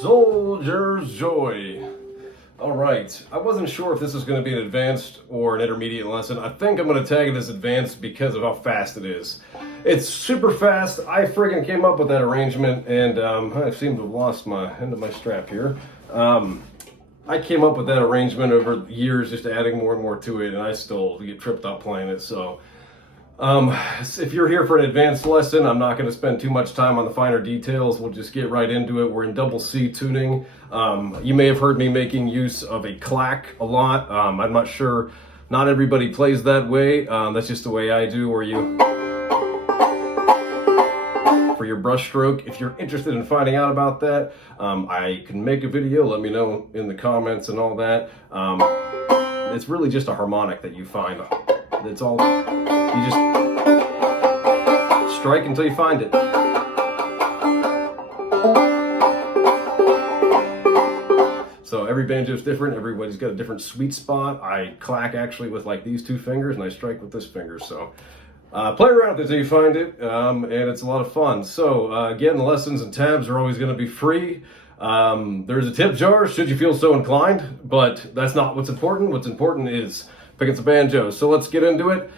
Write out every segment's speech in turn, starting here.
Soldier's Joy. All right, I wasn't sure if this was going to be an advanced or an intermediate lesson. I think I'm going to tag it as advanced because of how fast it is. It's super fast. I friggin' came up with that arrangement, and I seem to have lost my end of my strap here. I came up with that arrangement over years, just adding more and more to it, and I still get tripped up playing it. So if you're here for an advanced lesson, I'm not going to spend too much time on the finer details. We'll just get right into it. We're in double C tuning. You may have heard me making use of a clack a lot. I'm not sure, not everybody plays that way. That's just the way I do, where you, for your brush stroke. If you're interested in finding out about that, I can make a video. Let me know in the comments and all that. It's really just a harmonic that you find. That's all. You just strike until you find it. So every banjo is different. Everybody's got a different sweet spot. I clack actually with like these two fingers, and I strike with this finger. So play around with it until you find it, and it's a lot of fun. So again, the lessons and tabs are always going to be free. There's a tip jar should you feel so inclined, but that's not what's important. What's important is picking some banjos. So let's get into it.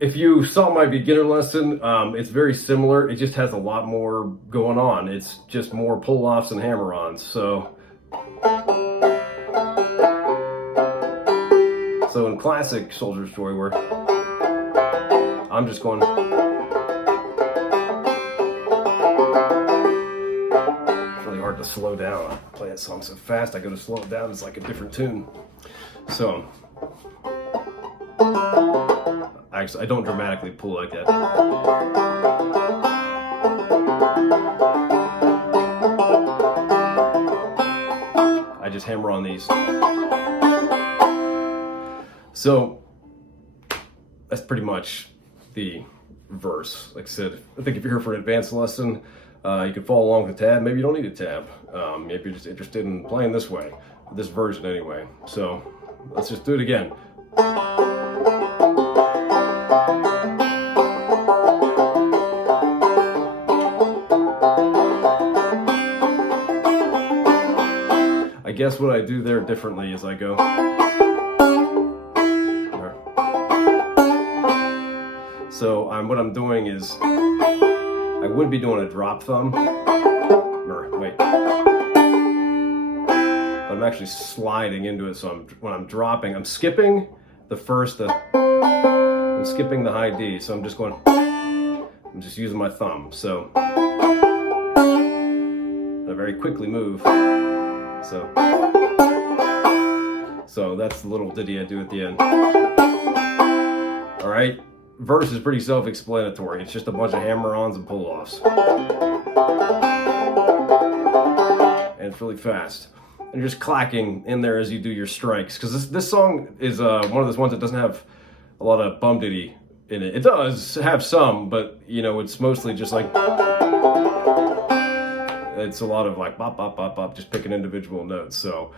If you saw my beginner lesson, it's very similar. It just has a lot more going on. It's just more pull-offs and hammer-ons. So in classic Soldier's Joy, where I'm just going, it's really hard to slow down. I play that song so fast, I go to slow it down, it's like a different tune. So actually, I don't dramatically pull like that. I just hammer on these. So that's pretty much the verse. Like I said, I think if you're here for an advanced lesson, you can follow along with the tab. Maybe you don't need a tab. Maybe you're just interested in playing this way, this version anyway. So let's just do it again. I guess what I do there differently is I go. So what I'm doing is, I would be doing a drop thumb, or wait, but I'm actually sliding into it. So when I'm dropping, I'm skipping the first, I'm skipping the high D. So I'm just going, I'm just using my thumb. So I very quickly move. So that's the little ditty I do at the end. All right, verse is pretty self-explanatory. It's just a bunch of hammer-ons and pull-offs, and it's really fast. And you're just clacking in there as you do your strikes, because this song is one of those ones that doesn't have a lot of bum ditty in it. It does have some, but you know, it's mostly just like, it's a lot of like bop, bop, bop, bop, just picking individual notes. So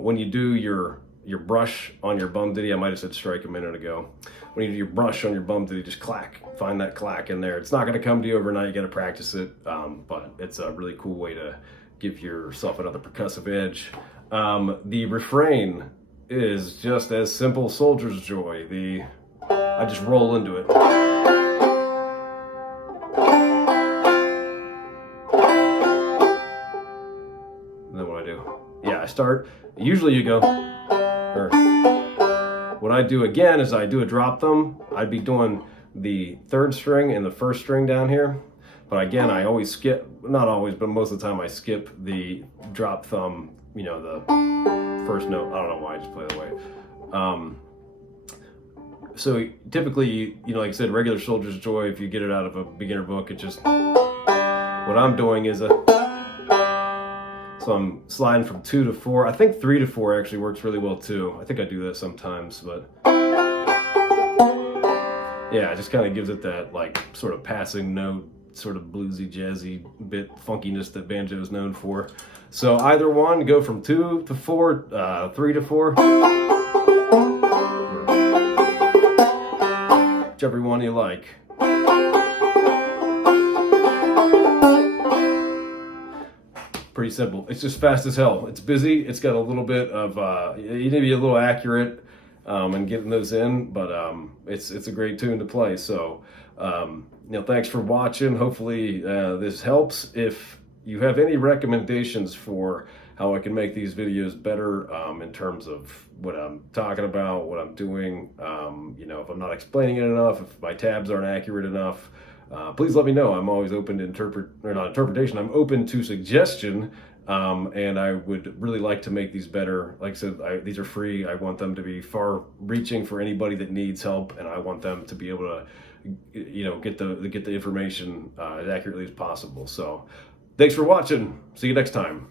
when you do your brush on your bum ditty, I might have said strike a minute ago. When you do your brush on your bum ditty, just clack, find that clack in there. It's not going to come to you overnight. You got to practice it, but it's a really cool way to give yourself another percussive edge. The refrain is just as simple, Soldier's Joy. I just roll into it. I start, usually you go, or what I do again is I do a drop thumb. I'd be doing the third string and the first string down here, but again, I always skip, not always, but most of the time I skip the drop thumb, you know, the first note. I don't know why I just play that way. So typically, you know, like I said, regular Soldier's Joy, if you get it out of a beginner book, it just, what I'm doing is so I'm sliding from 2 to 4. I think 3 to 4 actually works really well too. I think I do that sometimes, but yeah, it just kind of gives it that like sort of passing note, sort of bluesy, jazzy bit funkiness that banjo is known for. So either one, go from 2 to 4, 3 to 4, whichever one you like. pretty simple. It's just fast as hell. It's busy. It's got a little bit of, you need to be a little accurate and getting those in, but it's a great tune to play. So, thanks for watching. Hopefully this helps. If you have any recommendations for how I can make these videos better in terms of what I'm talking about, what I'm doing, if I'm not explaining it enough, if my tabs aren't accurate enough, please let me know. I'm always open to I'm open to suggestion, and I would really like to make these better. Like I said, these are free. I want them to be far-reaching for anybody that needs help, and I want them to be able to, get the information as accurately as possible. So, thanks for watching. See you next time.